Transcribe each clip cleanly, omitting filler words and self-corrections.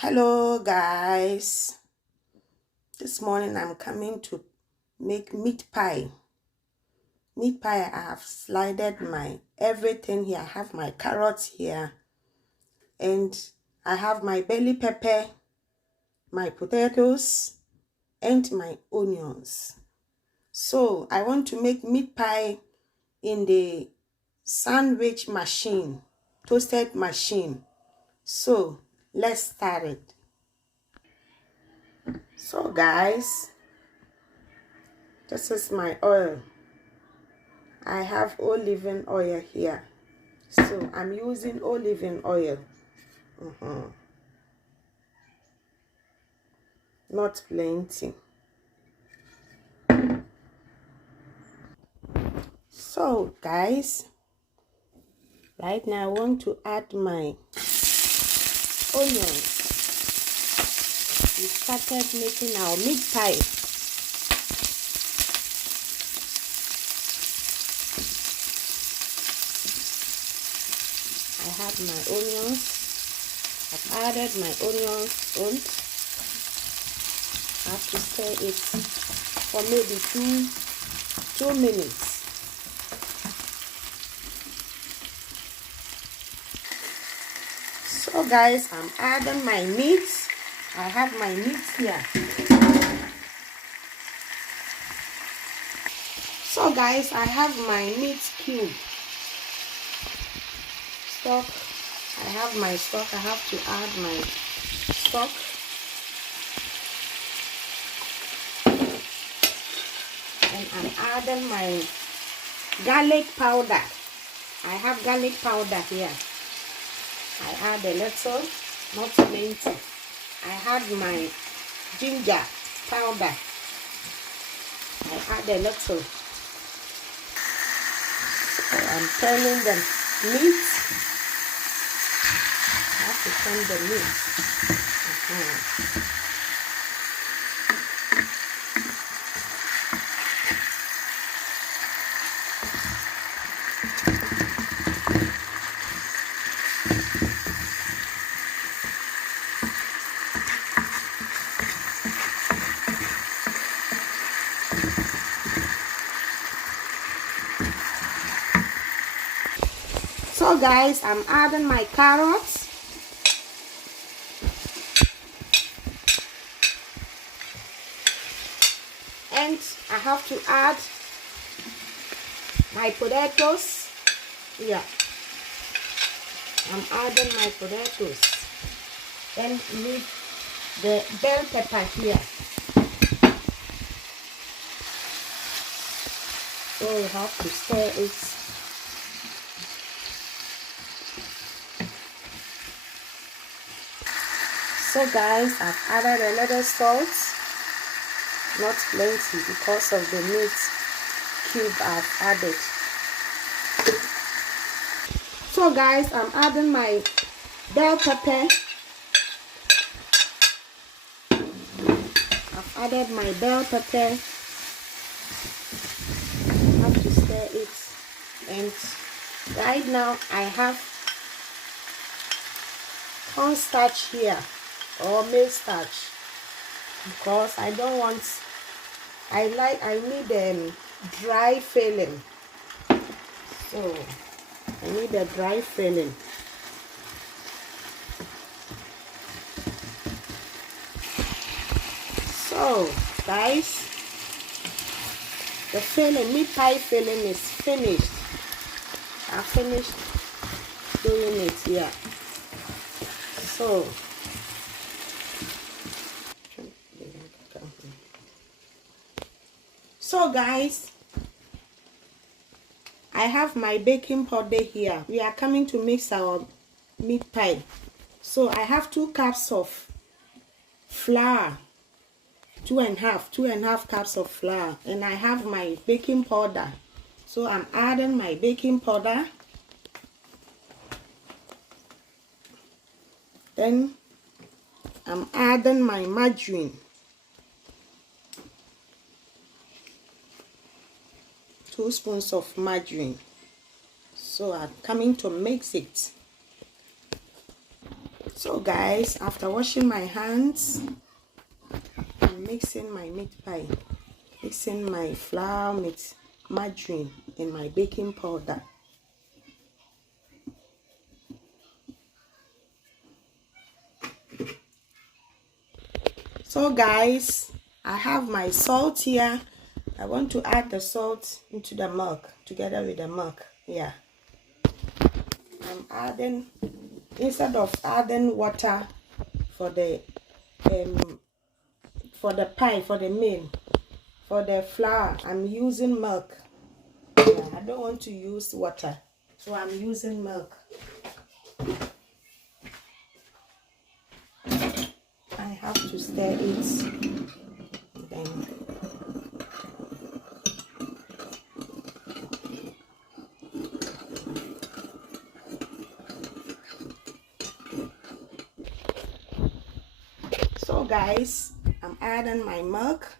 Hello guys, this morning I'm coming to make meat pie. I have slided my everything here. I have my carrots here and I have my bell pepper, my potatoes and my onions. So I want to make meat pie in the sandwich machine, toasted machine. So let's start it. So guys, this is my oil. I have olive oil here. So I'm using olive oil. Not plenty. So guys, right now I want to add my onions. We started making our meat pie. I have my onions. I've added my onions and I have to stir it for maybe two minutes. So guys, I'm adding my meat. I have my meat here. So guys, I have my meat cube. Stock. I have my stock. I have to add my stock. And I'm adding my garlic powder. I have garlic powder here. I add a little, not plenty. I have my ginger powder. I add a little. So I'm turning the meat. I have to turn the meat. So guys, I'm adding my carrots. And I have to add my potatoes. Yeah. I'm adding my potatoes. And leave the bell pepper here. So you have to stir it. So guys, I've added a little salt, not plenty because of the meat cube I've added. So guys, I'm adding my bell pepper. I've added my bell pepper. I have to stir it. And right now I have cornstarch here, or maize starch, because I don't want, I need dry filling. So I need a dry filling. So guys, the filling, meat pie filling is finished. I finished doing it here. So guys, I have my baking powder here. We are coming to mix our meat pie. So I have 2 cups of flour, two and a half cups of flour, and I have my baking powder. So I'm adding my baking powder. Then I'm adding my margarine. 2 spoons of margarine. So I'm coming to mix it. So guys, after washing my hands, I'm mixing my meat pie. Mixing my flour with margarine and my baking powder. So guys, I have my salt here. I want to add the salt into the milk together with the milk. Yeah, I'm adding, instead of adding water for the pie, for the meal, for the flour, I'm using milk. Yeah, I don't want to use water, so I'm using milk. I have to stir it. Then so guys, I'm adding my milk.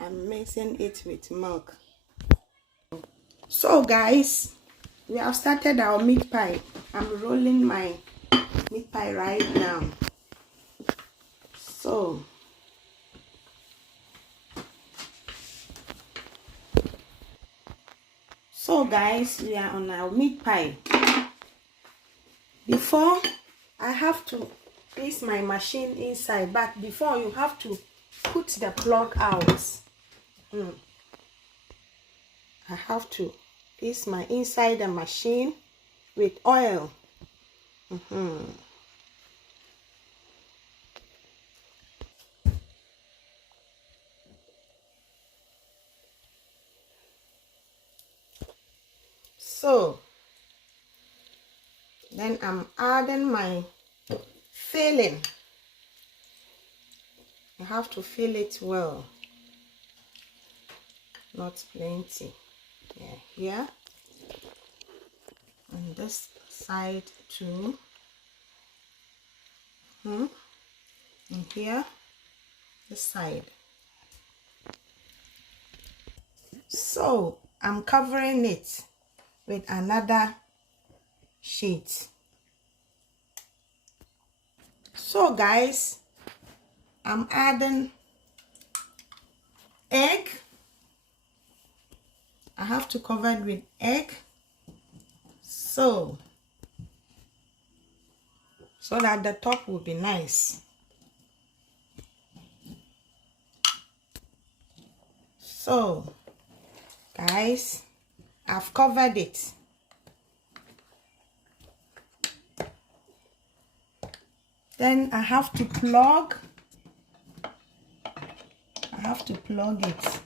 I'm mixing it with milk. So guys, we have started our meat pie. I'm rolling my meat pie right now. So guys, we are on our meat pie. Before, I have to place my machine inside, but before you have to put the plug out. I have to place my inside the machine with oil. So then I'm adding my filling. You have to fill it well, not plenty. Yeah, here, on this side too. And here, this side. So I'm covering it with another sheet. So guys, I'm adding egg. I have to cover it with egg, so that the top will be nice. So guys, I've covered it. Then I have to plug it.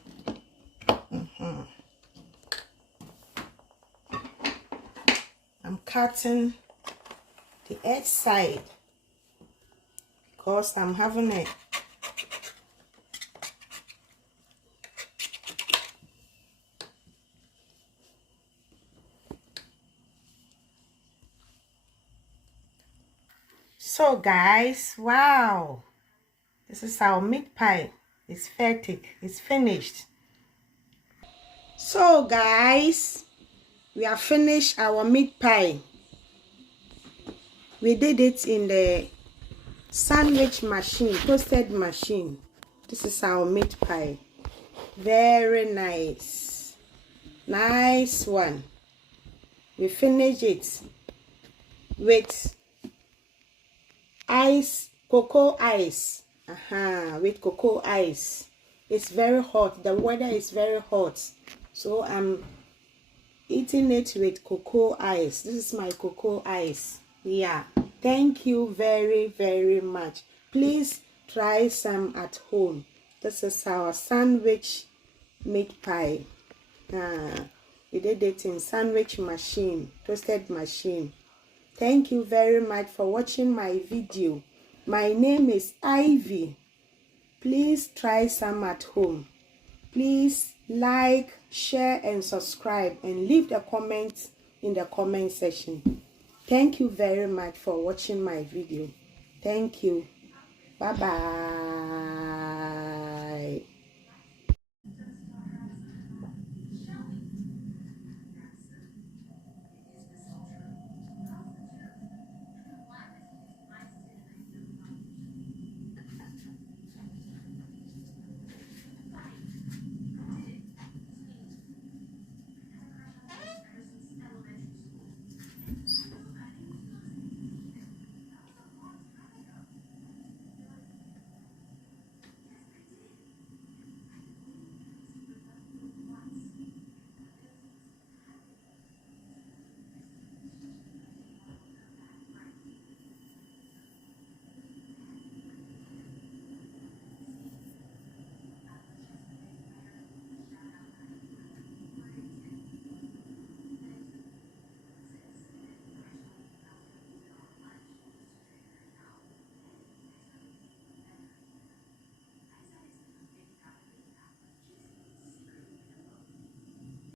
I'm cutting the edge side because I'm having it. So guys, wow, this is our meat pie. It's finished. So guys, we have finished our meat pie. We did it in the sandwich machine, toasted machine. This is our meat pie. Very nice. Nice one. We finished it with ice, cocoa ice. With cocoa ice. It's very hot. The weather is very hot. So I'm eating it with cocoa ice. This is my cocoa ice. Yeah. Thank you very, very much. Please try some at home. This is our sandwich meat pie. We did it in sandwich machine, toasted machine. Thank you very much for watching my video. My name is Ivy. Please try some at home. Please like, share, and subscribe, and leave the comments in the comment section. Thank you very much for watching my video. Thank you. Bye bye.